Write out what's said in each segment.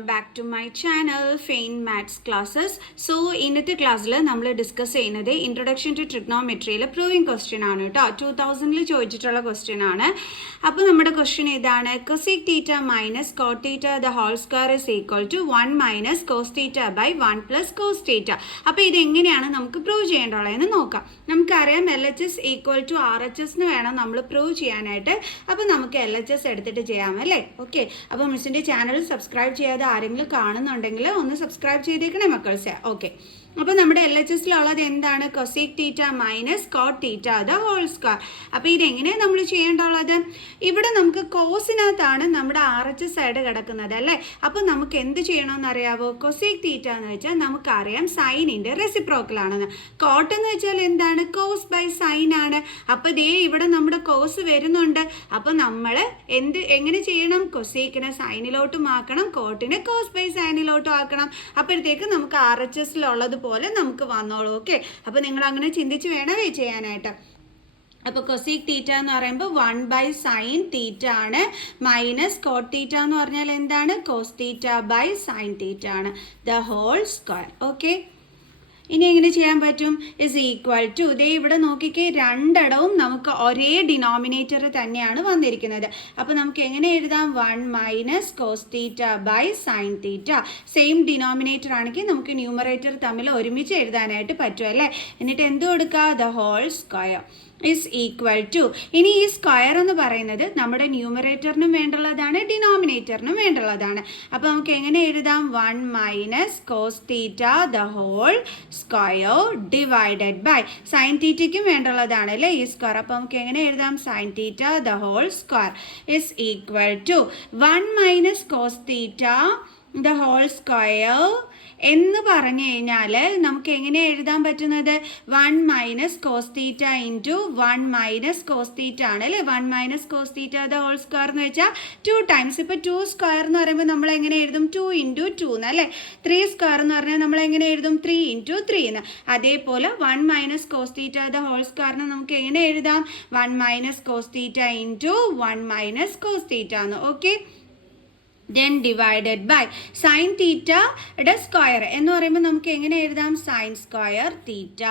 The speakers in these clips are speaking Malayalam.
Welcome back to my channel Fine maths classes. So ഇന്നത്തെ ക്ലാസ്സിൽ നമ്മൾ ഡിസ്കസ് ചെയ്യുന്നത് ഇൻട്രൊഡക്ഷൻ ടു ട്രിഗ്നോമെട്രിയിലെ പ്രൂവിങ് ക്വസ്റ്റ്യൻ ആണ് കേട്ടോ. 2000 ചോദിച്ചിട്ടുള്ള ക്വസ്റ്റ്യൻ ആണ്. അപ്പോൾ നമ്മുടെ ക്വസ്റ്റ്യൻ ഇതാണ്: cosec theta minus cot theta the whole square is equal to 1 minus cos theta by 1 plus cos theta. അപ്പോൾ ഇതെങ്ങനെയാണ് നമുക്ക് പ്രൂവ് ചെയ്യേണ്ടതെന്ന് നോക്കാം. നമുക്കറിയാം LHS ഈക്വൽ ടു RHS വേണം നമ്മൾ പ്രൂവ് ചെയ്യാനായിട്ട്. അപ്പോൾ നമുക്ക് LHS എടുത്തിട്ട് ചെയ്യാം അല്ലേ? ഓക്കെ. അപ്പോൾ മിസ്സിൻ്റെ ചാനൽ സബ്സ്ക്രൈബ് ചെയ്യാതെ ആരെങ്കിലും കാണുന്നുണ്ടെങ്കിൽ ഒന്ന് സബ്സ്ക്രൈബ് ചെയ്തേക്കണേ മക്കൾസ്. ഓക്കെ. അപ്പോൾ നമ്മുടെ LHSലുള്ളത് എന്താണ്? Cosec theta minus cot theta the whole square. അപ്പോൾ ഇതെങ്ങനെയാണ് നമ്മൾ ചെയ്യേണ്ടുള്ളത്? ഇവിടെ നമുക്ക് കോസിനകത്താണ് നമ്മുടെ RHS സൈഡ് കിടക്കുന്നത് അല്ലേ? അപ്പോൾ നമുക്ക് എന്ത് ചെയ്യണമെന്ന് അറിയാവോ? കൊസീക് തീറ്റ എന്ന് വെച്ചാൽ നമുക്കറിയാം സൈനിൻ്റെ റെസിപ്രോക്കലാണെന്ന്. കോട്ട് എന്ന് വെച്ചാൽ എന്താണ്? കോസ് ബൈ സൈൻ ആണ്. അപ്പോൾ ദേ ഇവിടെ നമ്മുടെ കോസ് വരുന്നുണ്ട്. അപ്പോൾ നമ്മൾ എങ്ങനെ ചെയ്യണം? കൊസീക്കിനെ സൈനിലോട്ടും ആക്കണം, കോട്ടിനെ കോസ് ബൈ സൈനിലോട്ടും ആക്കണം. അപ്പോഴത്തേക്ക് നമുക്ക് RHSലുള്ളത് പോലെ നമുക്ക് വന്നോളൂ. ഓക്കെ. അപ്പോൾ നിങ്ങൾ അങ്ങനെ ചിന്തിച്ച് വേണമേ ചെയ്യാനായിട്ട്. അപ്പോൾ കൊസീക് തീറ്റ എന്ന് പറയുമ്പോൾ 1 ബൈ സൈൻ തീറ്റ ആണ്, മൈനസ് കോട്ട് തീറ്റ എന്ന് പറഞ്ഞാൽ എന്താണ്? Cos theta by sine theta ആണ്, ദ ഹോൾ സ്ക്വയർ. ഓക്കെ. ഇനി എങ്ങനെ ചെയ്യാൻ പറ്റും? ഇസ് ഈക്വൽ ടു, ഇതേ ഇവിടെ നോക്കിക്കേ, രണ്ടിടവും നമുക്ക് ഒരേ ഡിനോമിനേറ്റർ തന്നെയാണ് വന്നിരിക്കുന്നത്. അപ്പോൾ നമുക്ക് എങ്ങനെ എഴുതാം? 1 minus cos theta by sine theta. Same denominator ആണെങ്കിൽ നമുക്ക് ന്യൂമറേറ്റർ തമ്മിൽ ഒരുമിച്ച് എഴുതാനായിട്ട് പറ്റും അല്ലേ? എന്നിട്ട് എന്ത് കൊടുക്കുക? The whole square is equal to, ഇനി ഈ സ്ക്വയർ എന്ന് പറയുന്നത് നമ്മുടെ ന്യൂമറേറ്ററിനും വേണ്ടുള്ളതാണ്, ഡിനോമിനേറ്ററിനും വേണ്ടുള്ളതാണ്. അപ്പോൾ നമുക്ക് എങ്ങനെ എഴുതാം? 1 minus cos theta the whole square divided by sine തീറ്റയ്ക്കും വേണ്ടുള്ളതാണ് അല്ലേ ഈ സ്ക്വയർ. അപ്പോൾ നമുക്ക് എങ്ങനെ എഴുതാം? Sine theta the whole square is equal to 1 minus cos theta the whole square എന്ന് പറഞ്ഞു കഴിഞ്ഞാൽ നമുക്ക് എങ്ങനെ എഴുതാൻ പറ്റുന്നത്? 1 minus cos theta into 1 minus cos theta ആണ് അല്ലേ? 1 minus cos theta the whole square എന്ന് വെച്ചാൽ 2 ടൈംസ്. ഇപ്പോൾ 2 സ്ക്വയർ എന്ന് പറയുമ്പോൾ നമ്മൾ എങ്ങനെ എഴുതും? 2 ഇൻറ്റു 2 എന്ന് അല്ലേ? 3 സ്ക്വയർ എന്ന് പറഞ്ഞാൽ നമ്മൾ എങ്ങനെ എഴുതും? 3 ഇൻറ്റു 3 എന്ന്. അതേപോലെ 1 minus cos theta the whole സ്ക്വയറിന് നമുക്ക് എങ്ങനെ എഴുതാം? 1 minus cos theta into 1 minus cos theta എന്ന്. Okay. Then divided by sine തീറ്റയുടെ സ്ക്വയർ എന്ന് പറയുമ്പോൾ നമുക്ക് എങ്ങനെ എഴുതാം? സൈൻ സ്ക്വയർ തീറ്റ.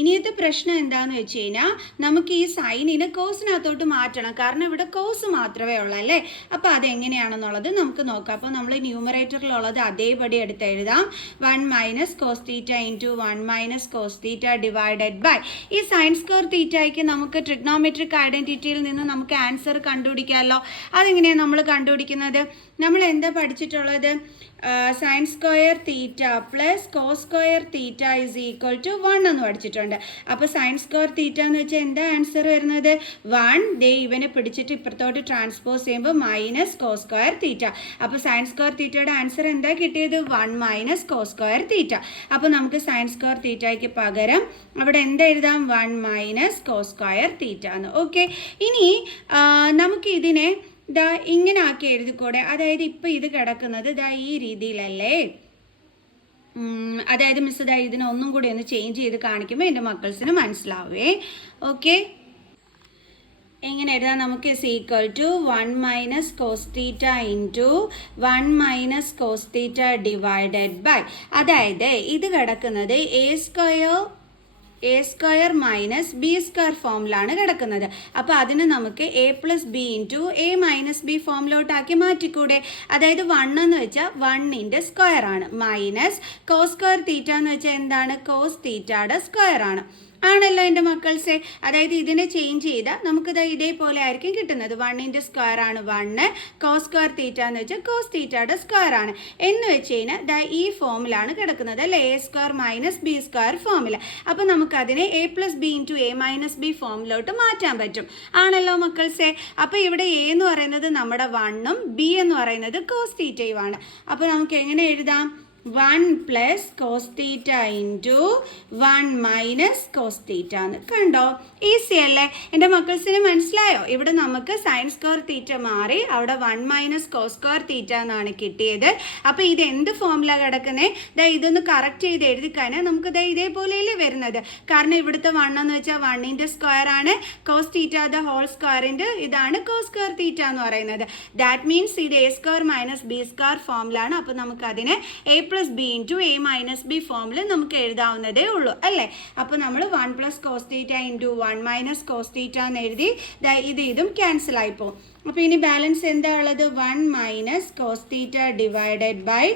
ഇനിയത്തെ പ്രശ്നം എന്താണെന്ന് വെച്ച് കഴിഞ്ഞാൽ നമുക്ക് ഈ സൈനിനെ കോസിനകത്തോട്ട് മാറ്റണം, കാരണം ഇവിടെ കോസ് മാത്രമേ ഉള്ളൂ അല്ലേ? അപ്പോൾ അതെങ്ങനെയാണെന്നുള്ളത് നമുക്ക് നോക്കാം. അപ്പോൾ നമ്മൾ ന്യൂമറേറ്ററിലുള്ളത് അതേപടി എടുത്ത് എഴുതാം. 1 minus cos theta into 1 minus cos theta divided by ഈ സൈൻ സ്ക്വയർ തീറ്റയ്ക്ക് നമുക്ക് ട്രിഗ്നോമെട്രിക് ഐഡൻറ്റിറ്റിയിൽ നിന്ന് നമുക്ക് ആൻസർ കണ്ടുപിടിക്കാമല്ലോ. അതെങ്ങനെയാണ് നമ്മൾ കണ്ടുപിടിക്കുന്നത്? നമ്മൾ എന്താ പഠിച്ചിട്ടുള്ളത്? Sine square theta plus cos square theta is equal to 1 എന്ന് പഠിച്ചിട്ടുണ്ട്. അപ്പോൾ സൈൻ സ്ക്വയർ തീറ്റ എന്ന് വെച്ചാൽ എന്താ ആൻസർ വരുന്നത്? 1. ദേ ഇവനെ പിടിച്ചിട്ട് ഇപ്പുറത്തോട്ട് ട്രാൻസ്പോസ് ചെയ്യുമ്പോൾ മൈനസ് കോസ് സ്ക്വയർ തീറ്റ. അപ്പോൾ സൈൻ സ്ക്വയർ തീറ്റയുടെ ആൻസർ എന്താ കിട്ടിയത്? 1 മൈനസ് കോസ് സ്ക്വയർ തീറ്റ. അപ്പോൾ നമുക്ക് സൈൻ സ്ക്വയർ തീറ്റയ്ക്ക് പകരം അവിടെ എന്താ എഴുതാം? 1 മൈനസ് കോസ് സ്ക്വയർ തീറ്റ എന്ന്. ഓക്കെ. ഇനി നമുക്ക് ഇതിനെ ദാ ഇങ്ങനെ ആക്കി എഴുതിക്കൂടെ? അതായത് ഇപ്പോൾ ഇത് കിടക്കുന്നത് ദാ ഈ രീതിയിലല്ലേ? അതായത് മിസ് ദാ ഇതിനെ ഒന്നും കൂടി ഒന്ന് ചേഞ്ച് ചെയ്ത് കാണിക്കുമ്പോൾ എൻ്റെ മക്കൾസിന് മനസ്സിലാവേ. ഓക്കെ. എങ്ങനെ എഴുതാം? നമുക്ക് is equal to 1 minus cos theta into 1 minus cos theta divided by, അതായത് ഇത് കിടക്കുന്നത് a square minus b square ഫോമിലാണ് കിടക്കുന്നത്. അപ്പോൾ അതിന് നമുക്ക് a plus b into a minus b ഫോമിലോട്ടാക്കി മാറ്റിക്കൂടെ? അതായത് 1 എന്ന് വെച്ചാൽ 1ൻ്റെ സ്ക്വയർ ആണ്, മൈനസ് കോസ് സ്ക്വയർ തീറ്റ എന്ന് വെച്ചാൽ എന്താണ്? കോസ് തീറ്റയുടെ സ്ക്വയർ ആണ് ആണല്ലോ എൻ്റെ മക്കൾസെ. അതായത് ഇതിനെ ചേഞ്ച് ചെയ്താൽ നമുക്കിത് ഇതേപോലെ ആയിരിക്കും കിട്ടുന്നത്. 1ൻ്റെ സ്ക്വയർ ആണ് 1, കോസ് സ്ക്വയർ തീറ്റ എന്ന് വെച്ചാൽ കോസ് തീറ്റയുടെ സ്ക്വയർ ആണ് എന്ന് വെച്ച് കഴിഞ്ഞാൽ ദാ ഈ ഫോമിലാണ് കിടക്കുന്നത് അല്ലേ? A square minus b square ഫോമിൽ. അപ്പോൾ നമുക്കതിനെ a plus b into a minus b ഫോമിലോട്ട് മാറ്റാൻ പറ്റും ആണല്ലോ മക്കൾസെ. അപ്പോൾ ഇവിടെ എ എന്ന് പറയുന്നത് നമ്മുടെ 1ഉം ബി എന്ന് പറയുന്നത് കോസ് തീറ്റയുമാണ്. അപ്പോൾ നമുക്ക് എങ്ങനെ എഴുതാം? 1 plus cos theta into 1 minus cos theta എന്ന് കണ്ടോ? ഈസി അല്ലേ? എൻ്റെ മക്കൾസിന് മനസ്സിലായോ? ഇവിടെ നമുക്ക് സൈൻ സ്ക്വയർ തീറ്റ മാറി അവിടെ 1 മൈനസ് കോസ് സ്ക്വയർ തീറ്റ എന്നാണ് കിട്ടിയത്. അപ്പോൾ ഇത് എന്ത് ഫോമില കിടക്കുന്നത്? ദാ ഇതൊന്ന് കറക്റ്റ് ചെയ്ത് എഴുതി കഴിഞ്ഞാൽ നമുക്ക് ദാ ഇതേപോലെയല്ലേ വരുന്നത്. കാരണം ഇവിടുത്തെ 1 എന്ന് വെച്ചാൽ 1ൻ്റെ സ്ക്വയർ ആണ്, കോസ് തീറ്റ ദ ഹോൾ സ്ക്വയറിൻ്റെ ഇതാണ് കോസ് സ്ക്വയർ തീറ്റ എന്ന് പറയുന്നത്. ദാറ്റ് മീൻസ് ഇത് a square minus b square ഫോമിലാണ്. അപ്പോൾ നമുക്കതിനെ a plus b into a minus b ഫോമിൽ നമുക്ക് എഴുതാവുന്നതേ ഉള്ളൂ അല്ലേ? അപ്പോൾ നമ്മൾ 1 plus cos theta into 1 minus cos theta എന്ന് എഴുതി ഇതും ക്യാൻസൽ ആയിപ്പോവും. അപ്പോൾ ഇനി ബാലൻസ് എന്താ ഉള്ളത്? 1 minus cos theta divided by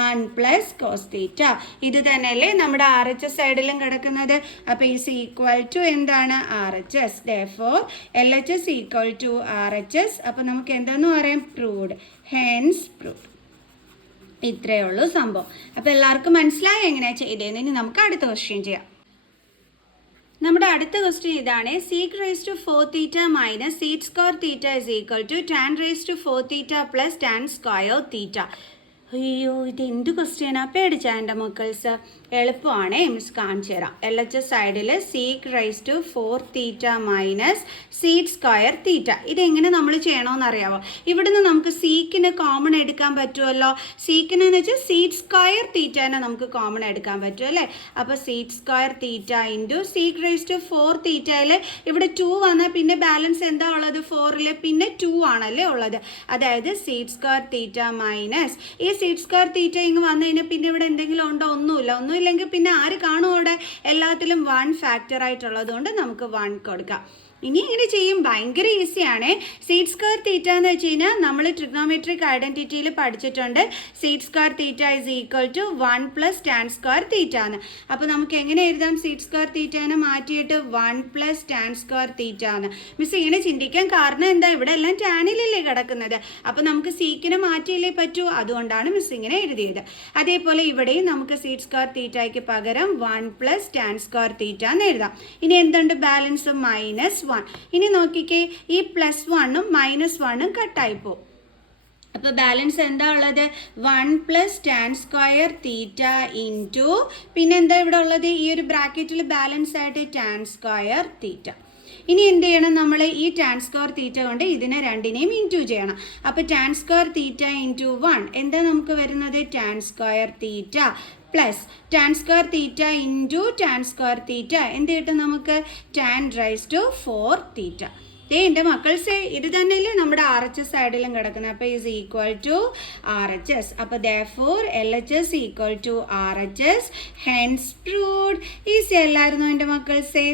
1 plus cos theta. ഇത് തന്നെയല്ലേ നമ്മുടെ ആർ എച്ച് എസ് സൈഡിലും കിടക്കുന്നത്. അപ്പോൾ ഈസ് ഈക്വൽ ടു എന്താണ്? R H S. Therefore L H S equal to R H S. അപ്പോൾ നമുക്ക് എന്താണെന്ന് പറയാം? പ്രൂവ്ഡ്. Hence proved. ഇത്രയേ ഉള്ളൂ സംഭവം. അപ്പോൾ എല്ലാവർക്കും മനസ്സിലായി എങ്ങനെയാണ് ചെയ്തതെന്ന്. ഇനി നമുക്ക് അടുത്ത ക്വസ്റ്റ്യൻ ചെയ്യാം. നമ്മുടെ അടുത്ത ക്വസ്റ്റ്യൻ ഇതാണ്. Sec raise to 4 theta minus sec square theta is equal to tan raise to 4 theta plus tan square theta. അയ്യോ, ഇത് എന്ത് ക്വസ്റ്റ്യനാ? പേടിച്ചാ എൻ്റെ മക്കൾസ്? എളുപ്പമാണ്, മിസ് കാണിച്ചു തരാം. എൽ എച്ച് എസ് സൈഡിൽ sec raise to 4 theta minus sec square theta. ഇതെങ്ങനെ നമ്മൾ ചെയ്യണമെന്ന് അറിയാമോ? ഇവിടുന്ന് നമുക്ക് സീക്കിന് കോമൺ എടുക്കാൻ പറ്റുമല്ലോ. സീക്കിന് എന്ന് വെച്ചാൽ സീറ്റ് സ്ക്വയർ തീറ്റനെ നമുക്ക് കോമൺ എടുക്കാൻ പറ്റും അല്ലേ? അപ്പോൾ sec square theta into sec raise to 4 തീറ്റയിൽ ഇവിടെ 2 വന്നാൽ പിന്നെ ബാലൻസ് എന്താ ഉള്ളത്? 4ൽ പിന്നെ 2 ആണല്ലേ ഉള്ളത്. അതായത് സീറ്റ് സ്ക്വയർ തീറ്റ മൈനസ് ഈ സീറ്റ് സ്ക്വയർ തീറ്റ ഇങ്ങ് വന്നു കഴിഞ്ഞാൽ പിന്നെ ഇവിടെ എന്തെങ്കിലും ഉണ്ടോ? ഒന്നുമില്ലെങ്കിൽ പിന്നെ ആര് കാണും അവിടെ? എല്ലാത്തിലും 1 ഫാക്ടർ ആയിട്ടുള്ളത് കൊണ്ട് നമുക്ക് 1 കൊടുക്കാം. ഇനി ഇങ്ങനെ ചെയ്യും, ഭയങ്കര ഈസിയാണ്. സീറ്റ് സ്ക്വയർ തീറ്റ എന്ന് വെച്ച് കഴിഞ്ഞാൽ നമ്മൾ ട്രിഗ്നോമെട്രിക് ഐഡൻറ്റിറ്റിയിൽ പഠിച്ചിട്ടുണ്ട്. Sec square theta is equal to 1 plus tan square theta എന്ന്. അപ്പോൾ നമുക്ക് എങ്ങനെ എഴുതാം? സീറ്റ് സ്ക്വയർ തീറ്റനെ മാറ്റിയിട്ട് 1 പ്ലസ് ടാൻ സ്ക്വയർ തീറ്റ എന്ന്. മിസ് ഇങ്ങനെ ചിന്തിക്കാൻ കാരണം എന്താ? ഇവിടെ എല്ലാം ടാനിലല്ലേ കിടക്കുന്നത്. അപ്പോൾ നമുക്ക് സീക്കിനെ മാറ്റിയില്ലേ പറ്റൂ, അതുകൊണ്ടാണ് മിസ് ഇങ്ങനെ എഴുതിയത്. അതേപോലെ ഇവിടെയും നമുക്ക് സീറ്റ് സ്ക്വയർ തീറ്റയ്ക്ക് പകരം 1 പ്ലസ് ടാൻ സ്ക്വയർ തീറ്റ എന്ന് എഴുതാം. ഇനി എന്തുണ്ട്? ബാലൻസ് -1. ഇനി നോക്കിക്കേ, ഈ +1ഉം -1ഉം കട്ടായിപ്പോവും. അപ്പോൾ ബാലൻസ് എന്താ ഉള്ളത്? 1 plus tan square theta into പിന്നെ എന്താ ഇവിടെ ഉള്ളത്? ഈ ഒരു ബ്രാക്കറ്റിൽ ബാലൻസ് ആയിട്ട് ടാൻ സ്ക്വയർ തീറ്റ. ഇനി എന്ത് ചെയ്യണം? നമ്മൾ ഈ ടാൻ സ്ക്വയർ തീറ്റ കൊണ്ട് ഇതിനെ രണ്ടിനെയും ഇൻറ്റു ചെയ്യണം. അപ്പോൾ ടാൻ സ്ക്വയർ തീറ്റ ഇൻറ്റു 1 എന്താ നമുക്ക് വരുന്നത്? Tan square theta plus tan square theta into tan square തീറ്റ എന്ത് കിട്ടും നമുക്ക്? ടാൻ റൈസ് ടു 4 തീറ്റ. എൻ്റെ മക്കൾസേ, ഇത് തന്നെയല്ലേ നമ്മുടെ ആർ എച്ച് എസ് സൈഡിലും കിടക്കുന്നത്. അപ്പോൾ is equal to R H S. അപ്പോൾ therefore L H S equal to R H S. Hence proved. Easy അല്ലായിരുന്നോ എൻ്റെ മക്കൾസേ?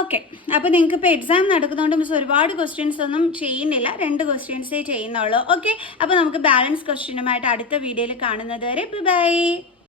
ഓക്കെ, അപ്പോൾ നിങ്ങൾക്ക് ഇപ്പോൾ എക്സാം നടക്കുന്നതുകൊണ്ട് മിസ് ഒരുപാട് ക്വസ്റ്റ്യൻസ് ഒന്നും ചെയ്യുന്നില്ല, 2 ക്വസ്റ്റ്യൻസേ ചെയ്യുന്നുള്ളൂ. ഓക്കെ, അപ്പോൾ നമുക്ക് ബാലൻസ് ക്വസ്റ്റ്യനുമായിട്ട് അടുത്ത വീഡിയോയിൽ കാണുന്നത് വരെ ബൈ.